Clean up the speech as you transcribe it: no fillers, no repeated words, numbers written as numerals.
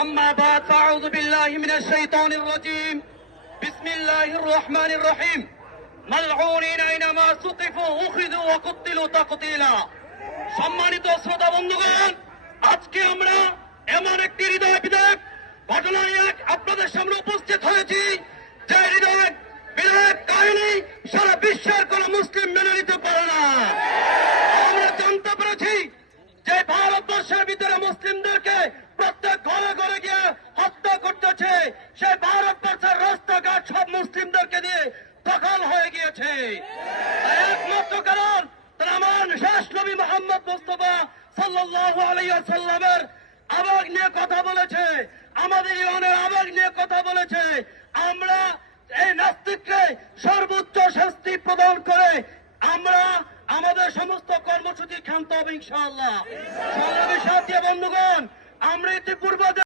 أما بعد فأعوذ بالله من الشيطان الرجيم بسم الله الرحمن الرحيم ملعونين أينما ثقفوا أخذوا وقتلوا تقتيلا সম্মানিত শ্রোতা বন্ধুগণ, আজকে আমরা এমন একটি হৃদয় বিদায়ক ঘটনায় আপনাদের সামনে উপস্থিত হয়েছি যে হৃদয় বিদায়ক কাহিনী সারা বিশ্বের কোন মুসলিম মেনে নিতে পারে না। আমরা জানতে পেরেছি যে ভারতবর্ষের ভিতরে মুসলিমদেরকে প্রত্যেক ঘরে ঘরে গিয়ে হত্যা করতেছে, সে ভারতবর্ষের রাস্তাঘাট সব মুসলিমদেরকে দিয়ে দখল হয়ে গিয়েছে। একমাত্র কারণ তারা আমার শেষ নবী মোহাম্মদ মুস্তাফা সাল্লাল্লাহু আলাইহি ওয়াসাল্লামের